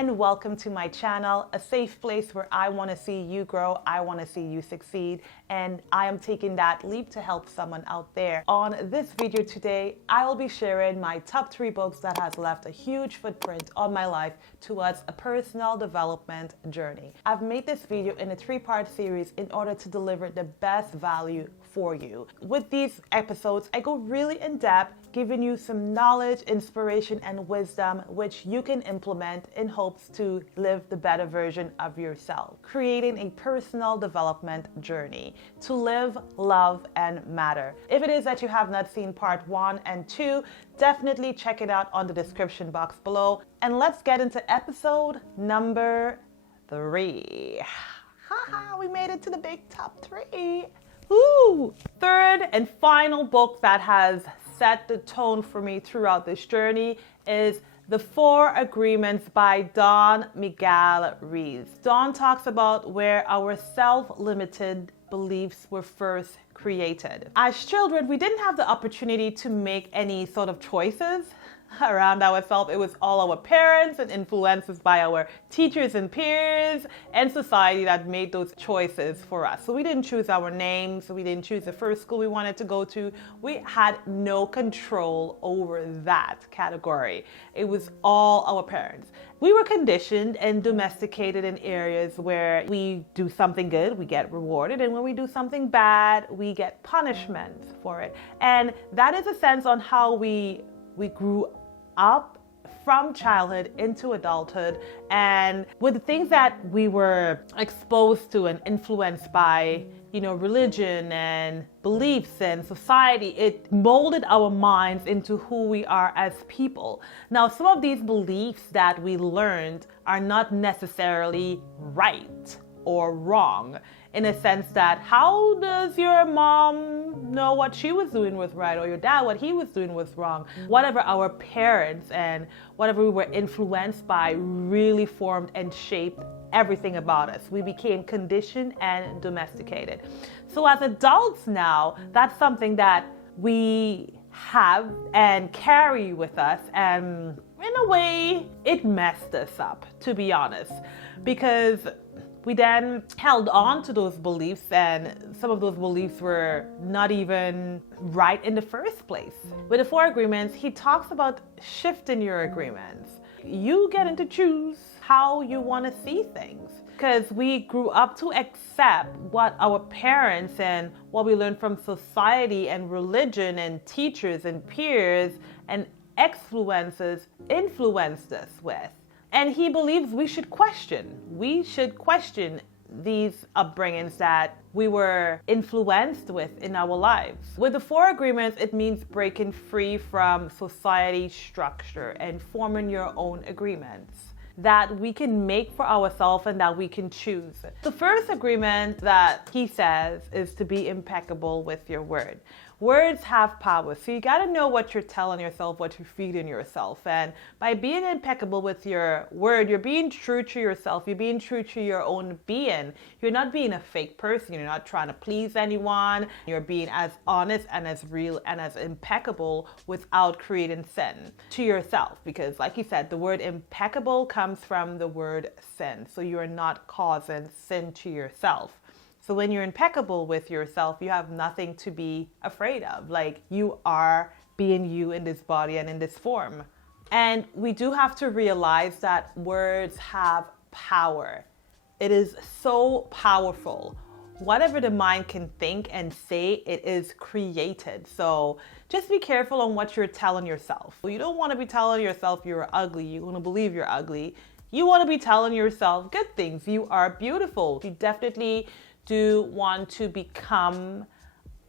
and welcome to my channel, a safe place where I want to see you grow, I want to see you succeed, and I am taking that leap to help someone out there. On this video today, I will be sharing my top 3 books that has left a huge footprint on my life towards a personal development journey. I've made this video in a 3-part series in order to deliver the best value for you. With these episodes, I go really in depth, giving you some knowledge, inspiration, and wisdom which you can implement in hopes to live the better version of yourself, creating a personal development journey to live, love, and matter. If it is that you have not seen part 1 and 2, definitely check it out on the description box below. And let's get into episode number 3. Haha, we made it to the big top 3. Woo! Third and final book that has set the tone for me throughout this journey is The 4 Agreements by Don Miguel Ruiz. Don talks about where our self-limited beliefs were first created. As children, we didn't have the opportunity to make any sort of choices around ourselves. It was all our parents and influences by our teachers and peers and society that made those choices for us. So we didn't choose our names. We didn't choose the first school we wanted to go to. We had no control over that category. It was all our parents. We were conditioned and domesticated in areas where we do something good, we get rewarded, and when we do something bad, we get punishment for it. And that is a sense on how we grew up from childhood into adulthood, and with the things that we were exposed to and influenced by, religion and beliefs and society, it molded our minds into who we are as people. Now, some of these beliefs that we learned are not necessarily right or wrong, in a sense that how does your mom know what she was doing was right, or your dad what he was doing was wrong? Whatever our parents and whatever we were influenced by really formed and shaped everything about us. We became conditioned and domesticated. So as adults now, that's something that we have and carry with us, and in a way it messed us up, to be honest, because we then held on to those beliefs, and some of those beliefs were not even right in the first place. With the 4 agreements, he talks about shifting your agreements. You get to choose how you want to see things, because we grew up to accept what our parents and what we learned from society and religion and teachers and peers and influencers influenced us with. And he believes we should question. We should question these upbringings that we were influenced with in our lives. With the 4 agreements, it means breaking free from society's structure and forming your own agreements that we can make for ourselves and that we can choose. The first agreement that he says is to be impeccable with your word. Words have power, so you gotta know what you're telling yourself, what you're feeding yourself. And by being impeccable with your word, you're being true to yourself, you're being true to your own being. You're not being a fake person, you're not trying to please anyone. You're being as honest and as real and as impeccable without creating sin to yourself. Because like you said, the word impeccable comes from the word sin. So you're not causing sin to yourself. So when you're impeccable with yourself, you have nothing to be afraid of. Like, you are being you in this body and in this form. And we do have to realize that words have power. It is so powerful. Whatever the mind can think and say, it is created. So just be careful on what you're telling yourself. You don't want to be telling yourself you're ugly. You want to believe you're ugly. You want to be telling yourself good things. You are beautiful. You definitely do want to become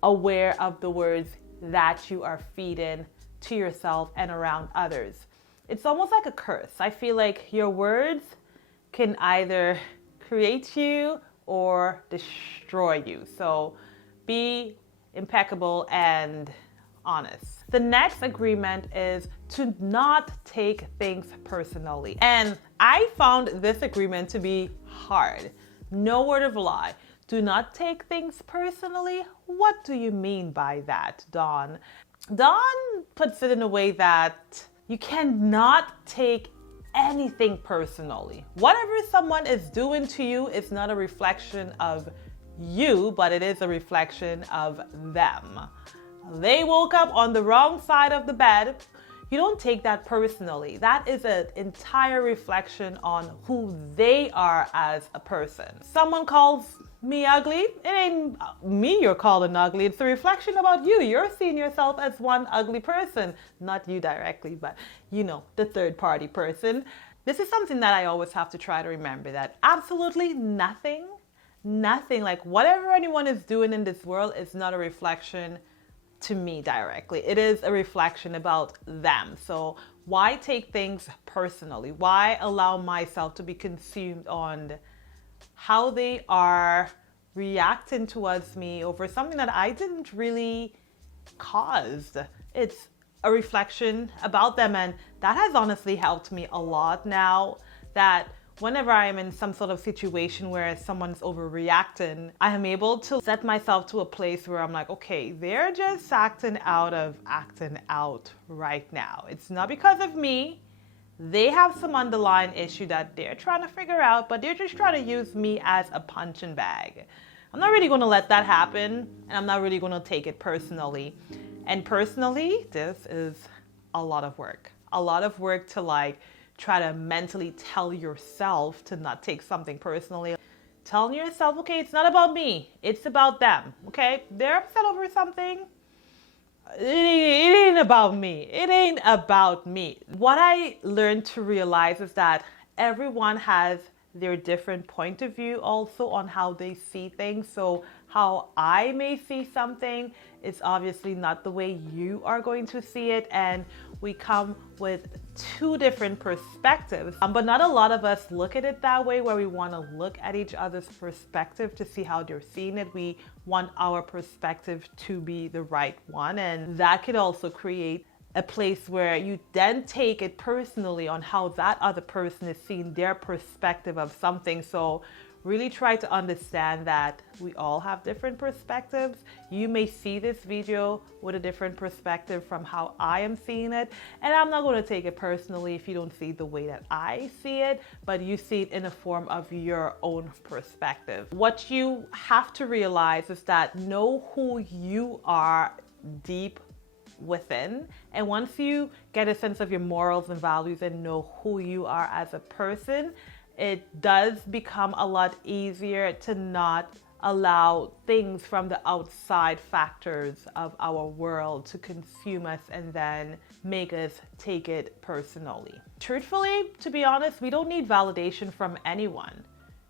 aware of the words that you are feeding to yourself and around others. It's almost like a curse. I feel like your words can either create you or destroy you. So be impeccable and honest. The next agreement is to not take things personally. And I found this agreement to be hard. No word of a lie. Do not take things personally. What do you mean by that, Don? Don puts it in a way that you cannot take anything personally. Whatever someone is doing to you is not a reflection of you, but it is a reflection of them. They woke up on the wrong side of the bed. You don't take that personally. That is an entire reflection on who they are as a person. Someone calls me ugly. It ain't me you're calling ugly. It's a reflection about you. You're seeing yourself as one ugly person. Not you directly, but you know, the third party person. This is something that I always have to try to remember, that absolutely nothing, like whatever anyone is doing in this world is not a reflection to me directly. It is a reflection about them. So why take things personally? Why allow myself to be consumed on how they are reacting towards me over something that I didn't really cause? It's a reflection about them, and that has honestly helped me a lot now, that whenever I am in some sort of situation where someone's overreacting, I am able to set myself to a place where I'm like, okay, they're just acting out right now. It's not because of me. They have some underlying issue that they're trying to figure out, but they're just trying to use me as a punching bag. I'm not really going to let that happen, and I'm not really going to take it personally. And personally, this is a lot of work. A lot of work to like try to mentally tell yourself to not take something personally. Telling yourself, okay, it's not about me, it's about them, okay? They're upset over something. It ain't about me. It ain't about me. What I learned to realize is that everyone has their different point of view also on how they see things. So how I may see something is obviously not the way you are going to see it. And we come with two different perspectives. But not a lot of us look at it that way, where we want to look at each other's perspective to see how they're seeing it. We want our perspective to be the right one. And that could also create a place where you then take it personally on how that other person is seeing their perspective of something. So really try to understand that we all have different perspectives. You may see this video with a different perspective from how I am seeing it, and I'm not going to take it personally if you don't see it the way that I see it, but you see it in a form of your own perspective. What you have to realize is that know who you are deep within, and once you get a sense of your morals and values and know who you are as a person, it does become a lot easier to not allow things from the outside factors of our world to consume us and then make us take it personally. Truthfully, to be honest, we don't need validation from anyone.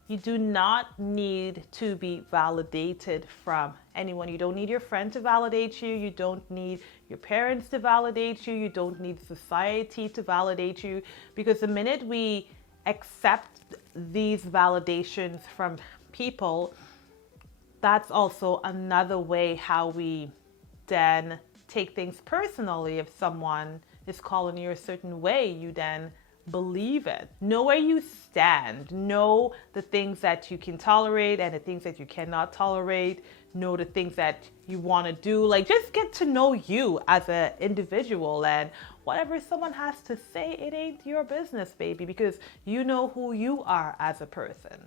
You do not need to be validated from anyone. You don't need your friend to validate you. You don't need your parents to validate you. You don't need society to validate you. Because the minute we accept these validations from people, that's also another way how we then take things personally. If someone is calling you a certain way, you then believe it. Know where you stand. Know the things that you can tolerate and the things that you cannot tolerate. Know the things that you want to do. Like, just get to know you as an individual, and whatever someone has to say, it ain't your business, baby, because you know who you are as a person.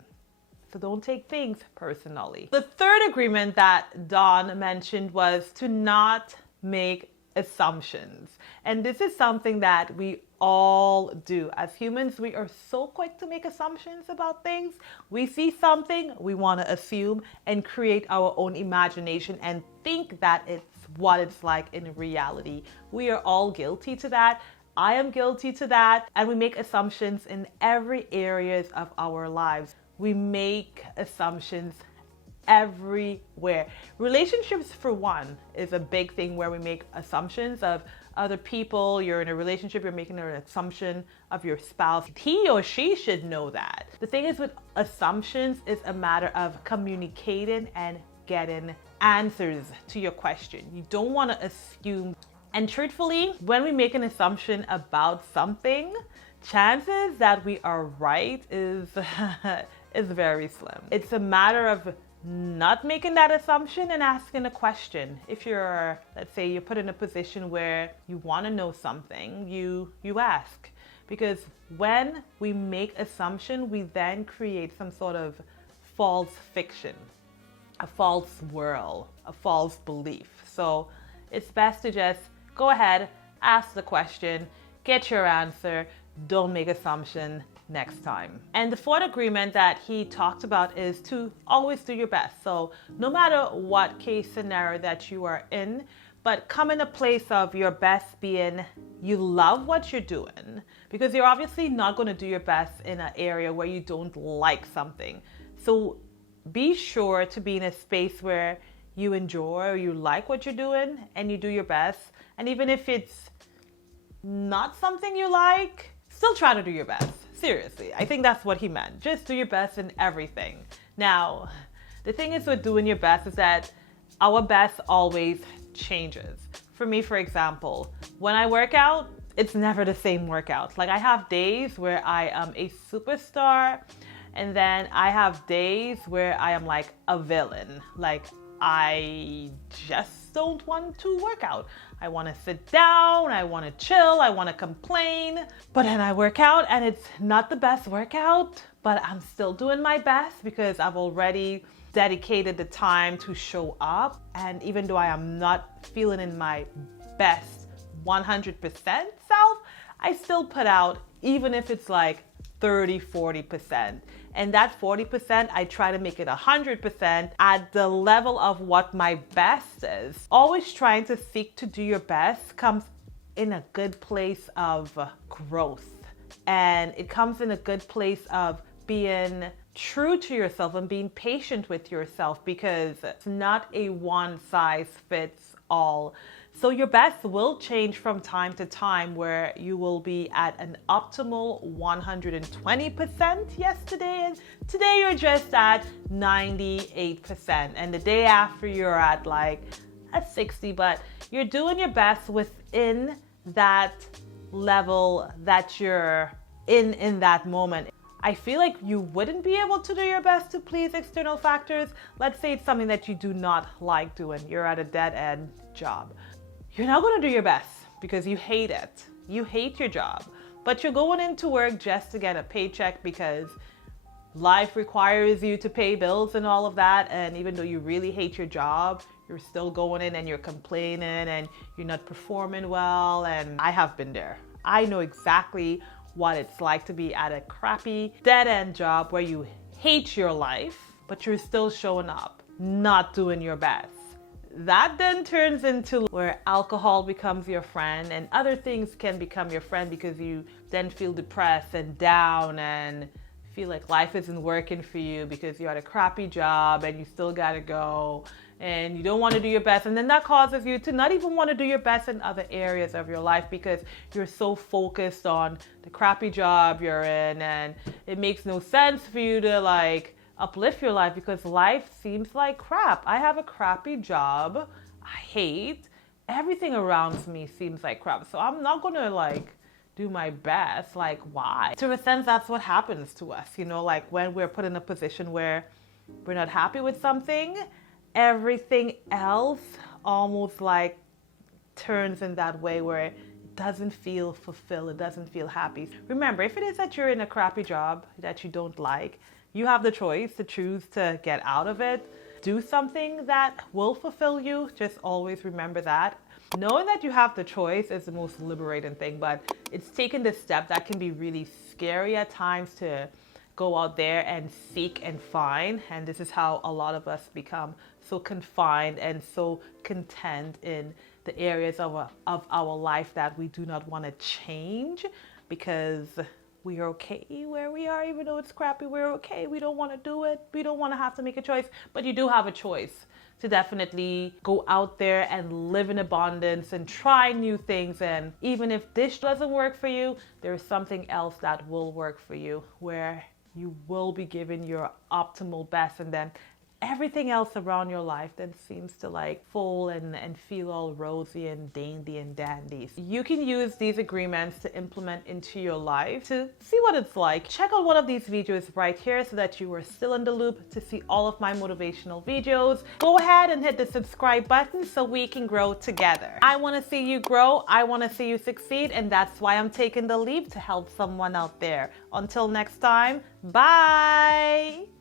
So don't take things personally. The third agreement that Dawn mentioned was to not make assumptions. And this is something that we all do. As humans, we are so quick to make assumptions about things. We see something, we want to assume and create our own imagination and think that it's what it's like in reality. We are all guilty to that. I am guilty to that. And we make assumptions in every areas of our lives. We make assumptions everywhere. Relationships, for one, is a big thing where we make assumptions of other people. You're in a relationship, you're making an assumption of your spouse. He or she should know that. The thing is with assumptions, is a matter of communicating and getting answers to your question. You don't want to assume. And truthfully, when we make an assumption about something, chances that we are right is very slim. It's a matter of not making that assumption and asking a question. If you're, let's say you're put in a position where you want to know something, you ask. because when we make assumption, we then create some sort of false fiction, a false world, a false belief. So it's best to just go ahead, ask the question, get your answer, don't make assumption next time. And the fourth agreement that he talked about is to always do your best. So no matter what case scenario that you are in, but come in a place of your best being you love what you're doing, because you're obviously not going to do your best in an area where you don't like something. So be sure to be in a space where you enjoy or you like what you're doing and you do your best. And even if it's not something you like, still try to do your best. Seriously, I think that's what he meant. Just do your best in everything. Now, the thing is with doing your best is that our best always changes. For me, for example, when I work out, it's never the same workout. Like I have days where I am a superstar, and then I have days where I am like a villain. Like I just don't want to work out. I want to sit down, I want to chill, I want to complain. But then I work out and it's not the best workout, but I'm still doing my best because I've already dedicated the time to show up. And even though I am not feeling in my best 100% self, I still put out, even if it's like 30-40%. And that 40%, I try to make it 100% at the level of what my best is. Always trying to seek to do your best comes in a good place of growth. And it comes in a good place of being true to yourself and being patient with yourself, because it's not a one size fits all. So your best will change from time to time, where you will be at an optimal 120% yesterday, and today you're just at 98%, and the day after you're at like at 60, but you're doing your best within that level that you're in that moment. I feel like you wouldn't be able to do your best to please external factors. Let's say it's something that you do not like doing. You're at a dead-end job. You're not going to do your best because you hate it. You hate your job, but you're going into work just to get a paycheck because life requires you to pay bills and all of that. And even though you really hate your job, you're still going in and you're complaining and you're not performing well. And I have been there. I know exactly what it's like to be at a crappy dead-end job where you hate your life, but you're still showing up, not doing your best. That then turns into where alcohol becomes your friend and other things can become your friend, because you then feel depressed and down and feel like life isn't working for you because you're at a crappy job and you still gotta go and you don't want to do your best. And then that causes you to not even want to do your best in other areas of your life because you're so focused on the crappy job you're in, and it makes no sense for you to like uplift your life because life seems like crap. I have a crappy job. I hate everything around me seems like crap. So I'm not going to like do my best. Like, why? To a sense, that's what happens to us. You know, like when we're put in a position where we're not happy with something, everything else almost like turns in that way where it doesn't feel fulfilled. It doesn't feel happy. Remember, if it is that you're in a crappy job that you don't like, you have the choice to choose to get out of it, do something that will fulfill you. Just always remember that. Knowing that you have the choice is the most liberating thing, but it's taking this step that can be really scary at times to go out there and seek and find. And this is how a lot of us become so confined and so content in the areas of our life that we do not want to change, because we are okay where we are. Even though it's crappy, we're okay. We don't want to do it. We don't want to have to make a choice. But you do have a choice to definitely go out there and live in abundance and try new things. And even if this doesn't work for you, there's something else that will work for you, where you will be given your optimal best, and then everything else around your life then seems to like fall and feel all rosy and dandy and dandy. You can use these agreements to implement into your life to see what it's like. Check out one of these videos right here so that you are still in the loop to see all of my motivational videos. Go ahead and hit the subscribe button so we can grow together. I want to see you grow. I want to see you succeed. And that's why I'm taking the leap to help someone out there. Until next time, bye.